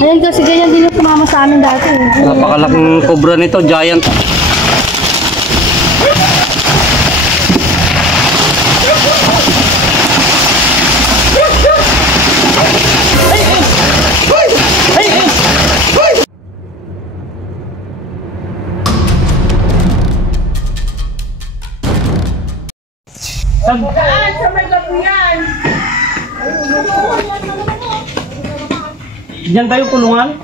Ayan kasi ganyan din yung tumama sa amin dati. Napakalaking cobra nito, giant. Sa may gabi yan. Diyan tayo kulungan?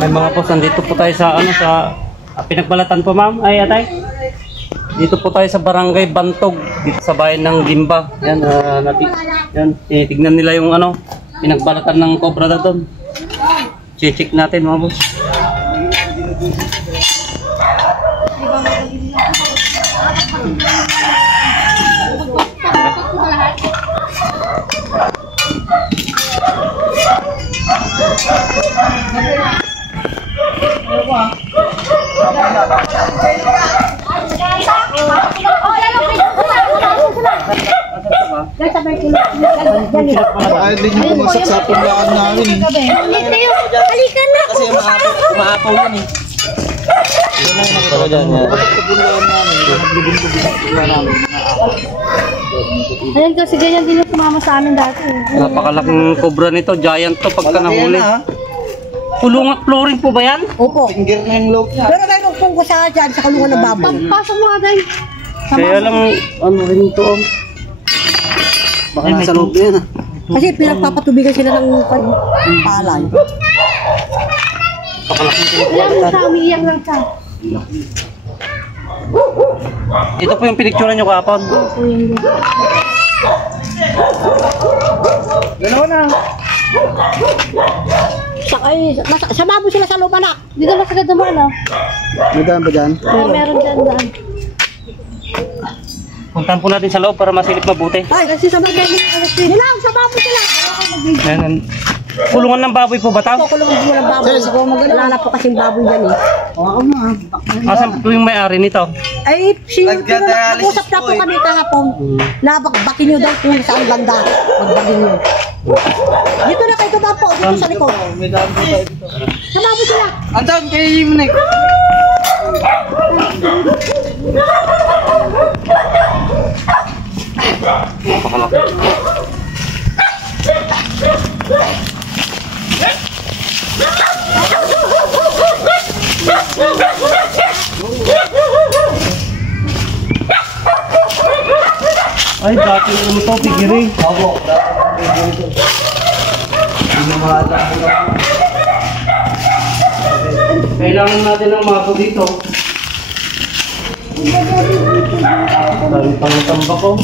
Ay mga boss, nandito po tayo sa pinagbalatan po ma'am, ay atay. Dito po tayo sa Barangay Bantog, dito sa bayan ng Gimba. Yan, yan, tinitignan nila yung pinagbalatan ng cobra na doon. Check natin mga boss. Kahit din yung pumasak sa punlaan namin. Halika na! Kasi umaapaw yan eh. Ayan kasi ganyan din yung tumama sa amin dati. Napakalaking cobra nito, giant to pagka nahuli. Flooring po ba yan? Opo. Finger na yung loob niya. Pero tayo magpungko sa dyan sa kalungan ng baboy. Pasok mo nga dahil. Kaya lang, rin ito. Baka nasa loob yan ah. Kasi pinagpapatubigan sila ng palay. Wala mo sa umiiyak lang siya. Ito po yung pinicturean nyo kahapon. Dalawa na. Sa baboy sila sa loob anak. Dito mas agad naman May daan ba dyan? Meron dyan daan. Puntahan po natin sa loob para masilip mabuti. Ay, kasi sa mga nilang sa baboy sila. Yan. Kulungan ng baboy po ba ito? Kukulungan mo ng baboy. Wala na po kasing baboy dyan eh. Oo nga. Asan po yung may-ari nito? Ay, nag-usap na po kami kahapon. Nabakbakin nyo daw kung saan banda. Magbakin nyo. Dito na kayo ba po? Dito sa likod. May daan po tayo dito. Sa baboy sila. Andan, kayo yung Nick. Napakalaki. Ay, dati yung ito, pigiring. Opo. Kailangan natin ng mapo dito. Dami pang tamba ko.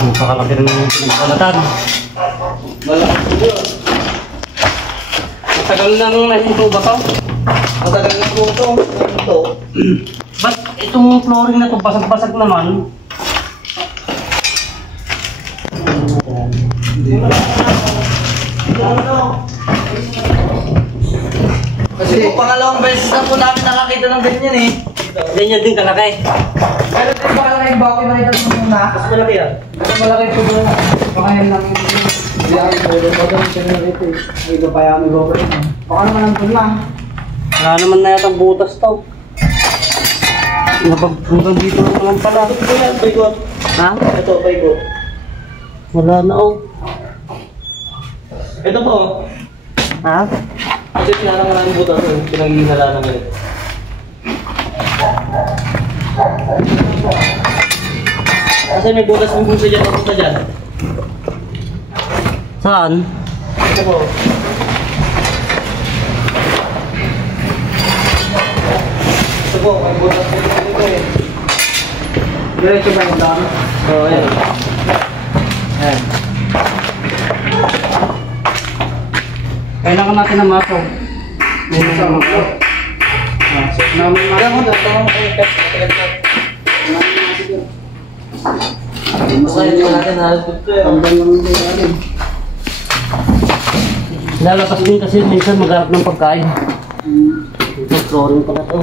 Napakalaki rin yung pinagbalatan. Matagal nang nahinto ba ito? Matagal na po ito. Ba't itong flooring na ito basag-basag naman? Kasi po pangalawang beses na po namin nakakita ng ganyan eh. Ganyan din kalaki. Pero din pangalaki yung bakit nakita mo muna. Mas malaki yan. Mas malaki po doon. Baka yan lang yung hindi ako pwede pa doon. Siya na rito eh. May gapayaan ng gopro yun. Baka naman ang doon lang. Wala naman na yatang butas to. Hanggang dito lang pala. Ito po yan, baygot. Ha? Ito, baygot. Wala na oh. Ito po. Ha? Kasi pinarang ng butas yun. Pinag-iinala ng ganito. Kasi may butas ng puso dyan. Papunta dyan. Saan? Ito po. Ito po, may butas po dito eh. Diretso ba yung dami? Oo, ayan. Ayan. Kailangan natin ng maso. May Isang maso. maso. So, namin maso. Ayan mo, tawag mo kayo. Masaya nyo natin halos dito eh. Ang dami naman kayo natin. Lalabas din kasi minsan magharap ng pagkain. Ito, flooring pala to.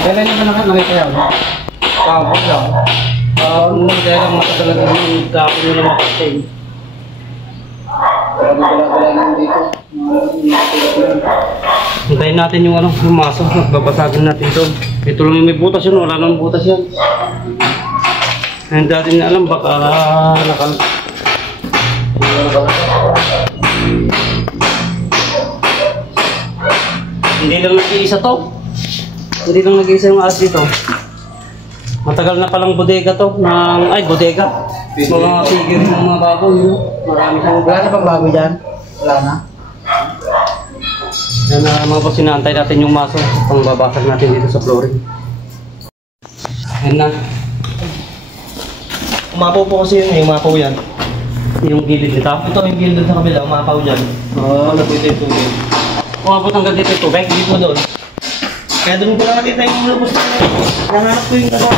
Kailan nyo ba nakalagay kayo? Kahapon lang. Kaya lang matagalan yung kapon nyo na makasin. Dala-dala lang dito. Hintayin natin yung yung maso. Babasagin natin ito. Ito lang yung may butas yun. Wala nang butas yan. Hindi natin alam. Baka nakal... Hindi lang nag-iisa to. Hindi lang nag-iisa yung alas dito. Matagal na palang bodega to. Ay, bodega. Mga figure ng mga baboy. Marami siyang... Wala na bang bago dyan? Wala na? Yan na mga boss, inaantay natin yung maso pang babasag natin dito sa flooring. Yan na. Umapaw po kasi yun eh, umapaw yan. Yung gilid nito. Ito yung gilid sa kabila, umapaw dyan. Oo, nagpito yung tubig. Umabot hanggang dito yung tubig. Hindi po doon. Kaya doon ko lang nakita yung lubos na nanganap ko yung ano.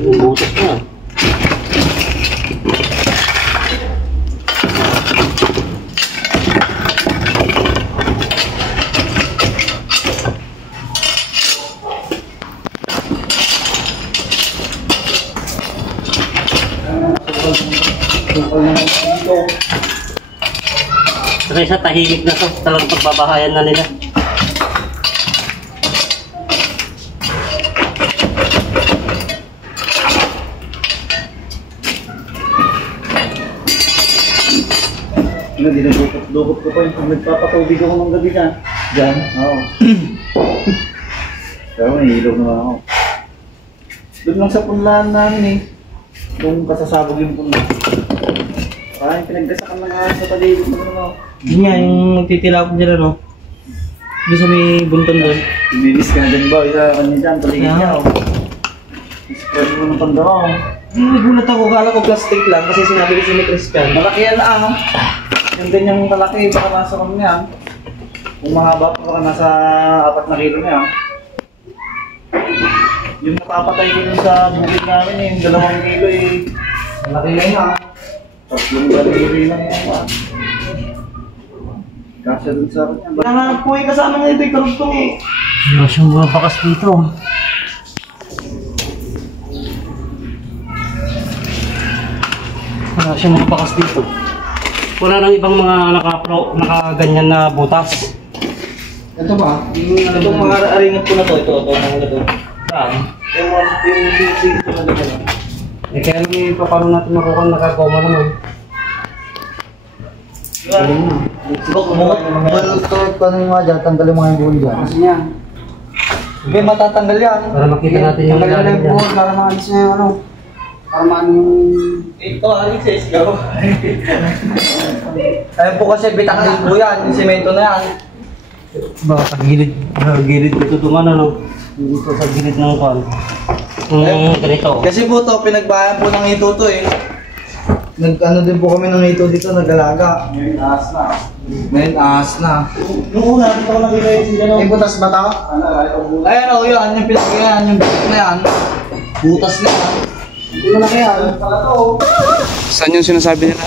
Butas na. Kasi sa tahimik na to, talagang pagbabahayan na nila. Dinudukot ko pa yung pag nagpapatubig ako ng gabi dyan. Dyan? Oo. Pero may ilaw naman ako. Doon lang sa punlaan namin eh. Kung kasasabog yung punla. Parang pinagdasakan lang nga sa paligid mo naman. Yun nga, yung magtitila ko nila, no? Doon sa may bunton doon. Binilis ka na dyan ba? Isa kanya dyan, paligid niya oh. Spread mo ng pandao. Nagulat ako, kala ko plastic lang kasi sinabi ko ni Christian. Malaki yan lang. Yung ganyang malaki, baka nasa kami niya. Kung mahaba pa, baka nasa 4 na kilo niya. Yung napapatay ko dun sa bukid namin eh, yung 2 kilo eh. Malaki na yun 3 daliri lang yan. Kasya dun sa kanya. Nanganap ko eh, kasama niya ito, karugtong eh. Wala siyang mga bakas dito. Wala siyang mga bakas dito. Wala nang ibang mga nakaganyan na butas. Ito ba? Itong mga aringat ko na to, ito, mga ito. Saan? Yung sisig ko na dito. Eh kaya naman paano natin makukuha nakagoma naman. Ayun na. Balot pa ng mga dyan, tanggalin mo yung buhol dyan. Kasi niya. Hindi, matatanggal yan. Para makita natin yung tanggalin ilalim yung dyan. buhol para maalis niya yung ano. Para yung... Ito, Alexis, go. Ayun po kasi bitak din po yan. Yung semento na yan. Baka sa gilid. Gilid dito dumano, no? Dito sa gilid ng kwan. Ganito. Kasi po to, pinagbayan po ng ito to eh. Nag-ano din po kami ng ito dito, nag-alaga. Ngayon ahas na. Ngayon ahas na. Noong una, dito ko nakita yung sila. May butas ba to? Ayan o, yan. Yung pinagbayan, yung bitak na yan. Butas na yan. Hindi mo na kaya. Pala to. Saan yung sinasabi nila?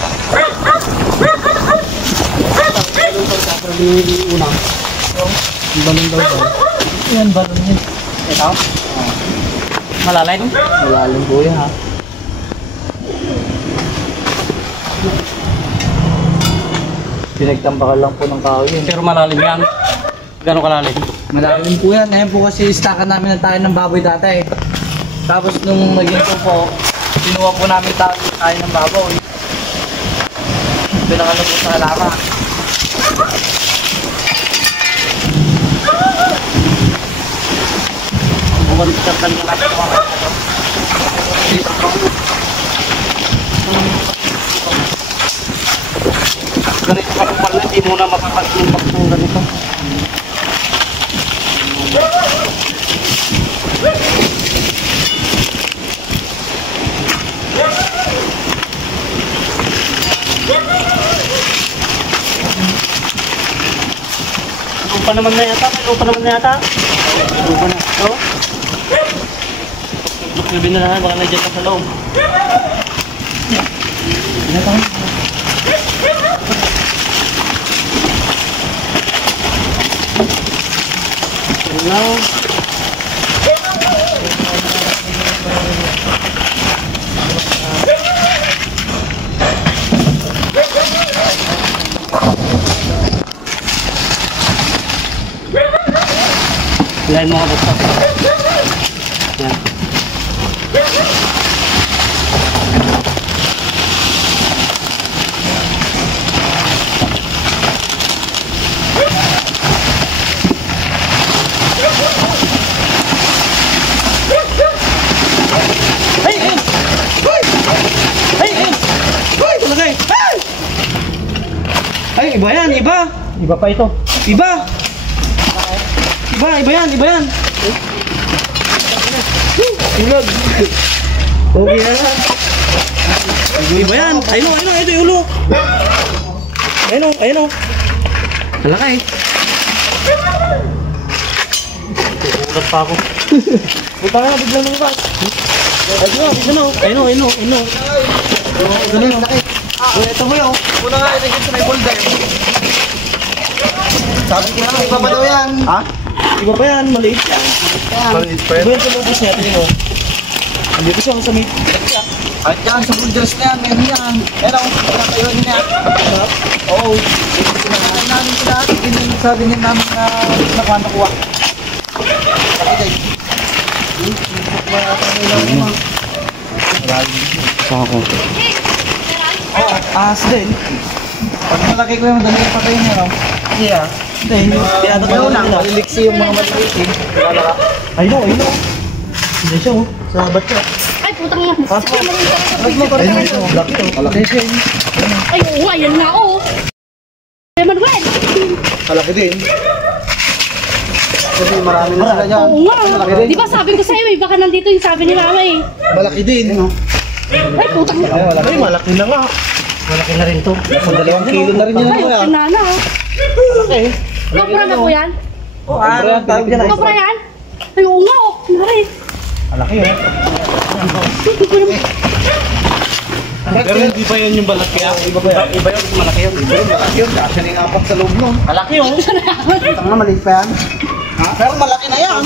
Balon daw ba? Yan, balon yan. Ito? Malalim? Malalim po yan ha. Pinagtambakan lang po ng kahoy yun. Pero malalim yan. Gano'ng kalalim? Malalim po yan. Ngayon po kasi istakan namin ng tayo ng baboy dati. Tapos nung naging po, kinuha po namin tayo ng baboy. Pinakano po sa halaman. Bukod sa tanong natin mga ito. Ganito ka ng pala, hindi mo na mapapag-impact ng ganito. Lupa naman na yata, may lupa naman na yata. Lupa na. Oo. Sabi na lang, baka nandiyan ka sa loob. Hello. Yan mga buksak. Yan. Ay, iba yan, iba. Iba pa ito. Iba. Iba yan, iba yan. Ulog. Okay na lang. Iba yan. Ayun o, ito yung ulo. Ayun o. Malaki. Ulat pa ako. Punta ka na, biglang lumabas. Ayun o. Ganun, laki. Ito mo yun. Una nga ilagay sa may boulder. Sabi ko na, iba pa daw yan. Ha? Iba pa yan, maliit yan. Maliit pa Iba yung tumubos niya, tingin mo. Andito siya sa may... At yan, sa boulders na yan, meron yan. Pero, kayo niya. Oo. Sinasabi namin sila. Sabi niya namin na nakuha. Okay, Sako. oh, ahas din. Pag malaki ko yung dali pa kayo niya, no? Yeah. Hindi, Pero lang, maliliksi yung mga maliliit eh. Ayun o. Hindi siya o. Sa ba't siya. Ay, putang ina. Ayun, ito. Laki to. Malaki siya. Ay, oo, ayan nga, oo. Ay, Manuel. Malaki din. Kasi marami na sila dyan. Oo nga. Di ba sabi ko sa'yo eh, baka nandito yung sabi ni mama eh. Malaki din. Ay, putang ina. Ay, malaki na nga. Malaki na rin to. Sa 2 kilo na rin yan. Ay, Kuya. nana oh. Malaki. Kopra na po yan? Ano, tawag dyan. Kopra yan? Ay, oo nga, oh. Nari. Malaki o. Pero hindi pa yun yung balat kaya? Iba ba yan? Iba yun, malaki yun. Malaki yun. Kasi na yung apat sa loob nun. Malaki o. Ito nga maliit pa yan. Pero malaki na yan.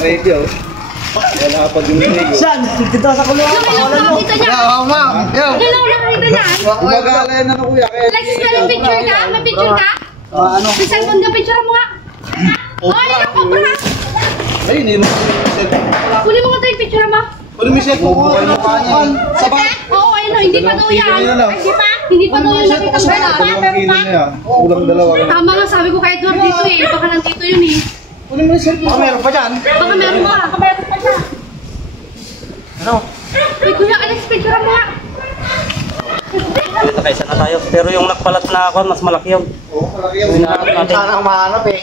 Radio. Wala pa din yung Saan? Dito sa kulungan. Yung ilaw nakita niya. ma'am. Ilaw nakita niya. Umagala na kuya. Lex, may picture ka? May picture ka? Ano? May cellphone ka, picture mo nga. Ay, yung kopra. Ay, hindi mo. Kunin mo nga ito yung picture mo. Wala mo siya kung ano pa niya. Sabat. Oo, ayun o, hindi pa daw yan. Kilo na lang. Hindi pa? Hindi pa daw yung nakita mo. 2 kilo na yan. Ulang dalawa. Tama nga, sabi ko kahit doon dito eh. Baka nandito yun eh. Kunin mo yung cellphone. Baka meron pa dyan. Baka meron mo. Baka meron pa siya. Ano? Ay, Kuya Alex, picture mo nga. Nakaisa na tayo. Pero yung nagbalat na ako, mas malaki yun. Oo, malaki yun. Hinahanap natin. Sana ang mahanap eh.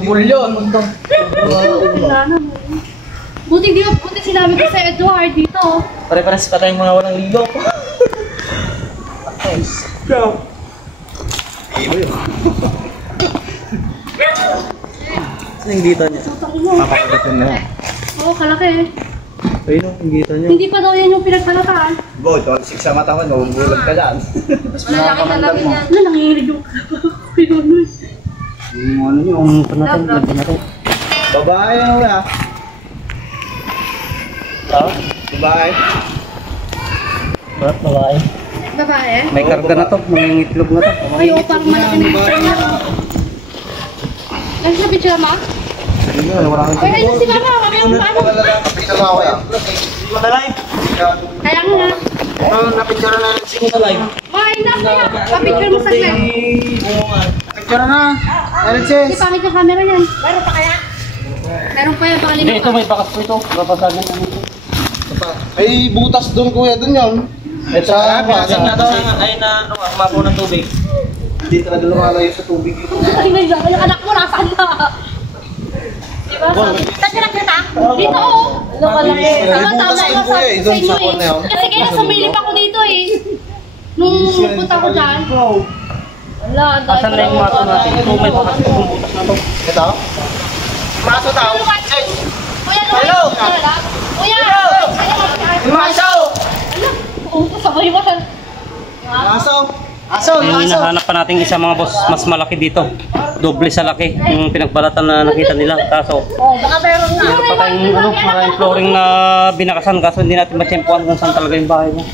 Bulyon. Buti sinabi ko sa Edward dito. Pare-pares pa tayong mga walang lilo. Saan yung dito niya? Papakagatin na yan. Oo, kalaki. Ayun ang dito niya. Hindi pa daw yan yung pinagpalataan. Bo, ito, 6 sa mata mo, nabubulag ka dyan. Malalaki na lang yan. Ano, nanginginig yung pinunoy. Yung ano yung natin, lagyan natin. Babae ano ba? Ha? Babae. Babae. Babae? May karga na to, may itlog na to. Ay, oo, parang malaki na picture niya. Lagi sa picture, ma? Ay, ayun si mama. Kami ang paano. Kaya nga. Napicture na. Sige na live. Ay, na kaya. Papicture mo saglit. Picture na. Hindi Alexis. pangit yung camera niyan. Meron pa kaya? Meron pa yan, baka Hindi, ito limit. may bakas po ito. Babasagin namin ito. May butas doon kuya, doon yun. Ito na, pinasang na daw ay na umapo ng tubig. Hindi talaga lumalayo sa tubig. Ay, may yung anak mo, nasaan na? Diba? Saan ka nakita? Dito, oo. Ano ka lang? Tama sa inyo eh. Kasi kaya sumilip ako dito eh. Nung punta ko dyan. Wala, Asan na yung mato natin? Ito may bakas po itong butas na to. Ito? Maso tao. Kuya, Hello! Kuya! Maso! Oo, sabay ba siya? Aso! Aso! Yung hinahanap pa natin isa mga boss, mas malaki dito. Doble sa laki yung pinagbalatan na nakita nila. Kaso, Oo, baka meron na. meron pa tayong maraming flooring na binakasan. Kaso hindi natin matsempuan kung saan talaga yung bahay niya.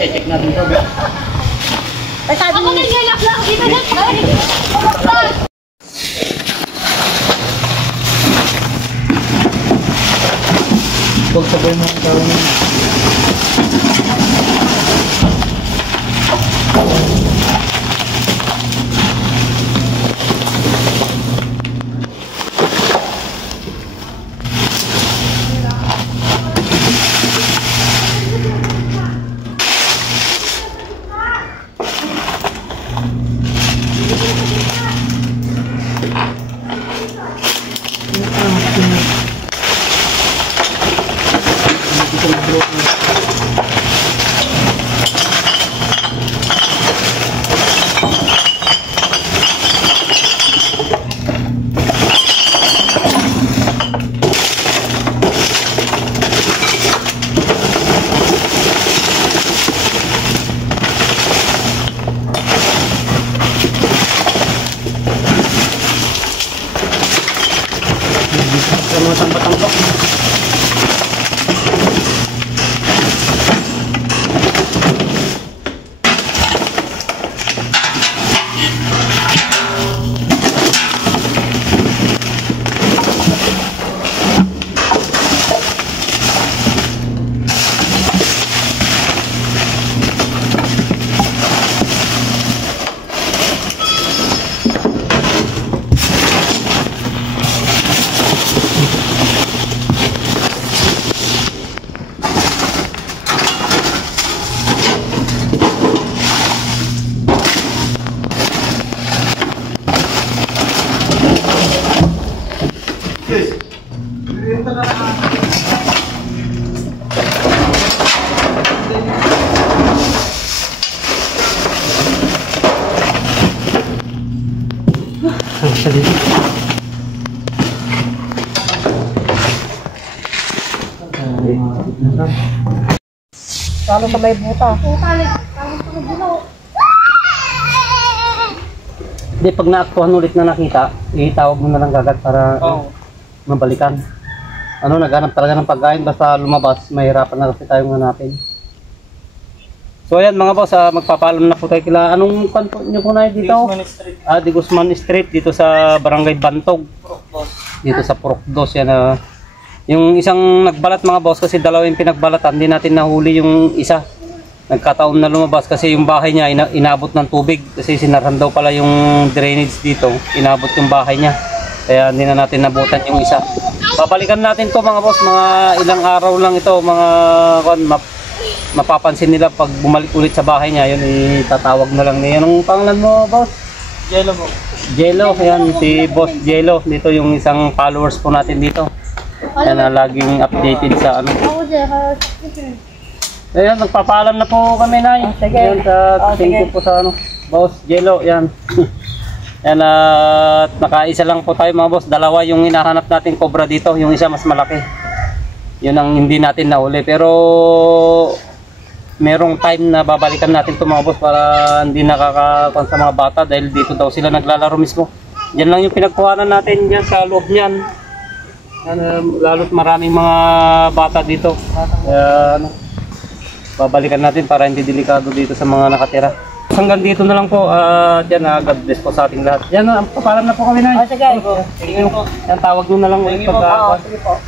Check natin ito. Ako ganyan lang lang. Dito na. Huwag sabay mo ang tawag niya. Mga sambatang to. Lalo sa may buta. Hindi, pag naaktuhan ulit na nakita, itawag mo na lang agad para mabalikan. Ano, naghanap talaga ng pagkain, basta lumabas, mahirapan na kasi tayong hanapin. So ayan mga boss, magpapaalam na po tayo kila. Anong kanto nyo po na dito? Di Guzman Street, dito sa Barangay Bantog. Dito sa Purok 2 yan. Yung isang nagbalat mga boss, kasi dalawa yung pinagbalatan, hindi natin nahuli yung isa. Nagkataon na lumabas kasi yung bahay niya inabot ng tubig kasi sinarhan daw pala yung drainage dito, inabot yung bahay niya. Kaya hindi na natin nabutan yung isa. Babalikan natin to mga boss, mga ilang araw lang ito, mga mapapansin nila pag bumalik ulit sa bahay niya, yun itatawag na lang niya. Anong pangalan mo, boss? Jello po. Jello, ayan si Boss Jello. Dito yung isang followers po natin dito. Yan na laging updated sa ano. Ayan, magpapaalam na po kami, Nay. Ayan, thank you po sa ano, Boss Jello, yan. Yan, at nakaisa lang po tayo mga boss. Dalawa yung hinahanap natin cobra dito. Yung isa mas malaki. Yun ang hindi natin nahuli. Pero merong time na babalikan natin ito mga boss para hindi nakakakuan sa mga bata dahil dito daw sila naglalaro mismo. Yan lang yung pinagkuhanan natin dyan sa loob niyan. Lalo't maraming mga bata dito. Babalikan natin para hindi delikado dito sa mga nakatira. Hanggang dito na lang po. Yan, God bless po sa ating lahat. Yan, papalam na po kami na. Sige. Sige po. Yan, tawag nyo na lang ulit pagka. Sige po.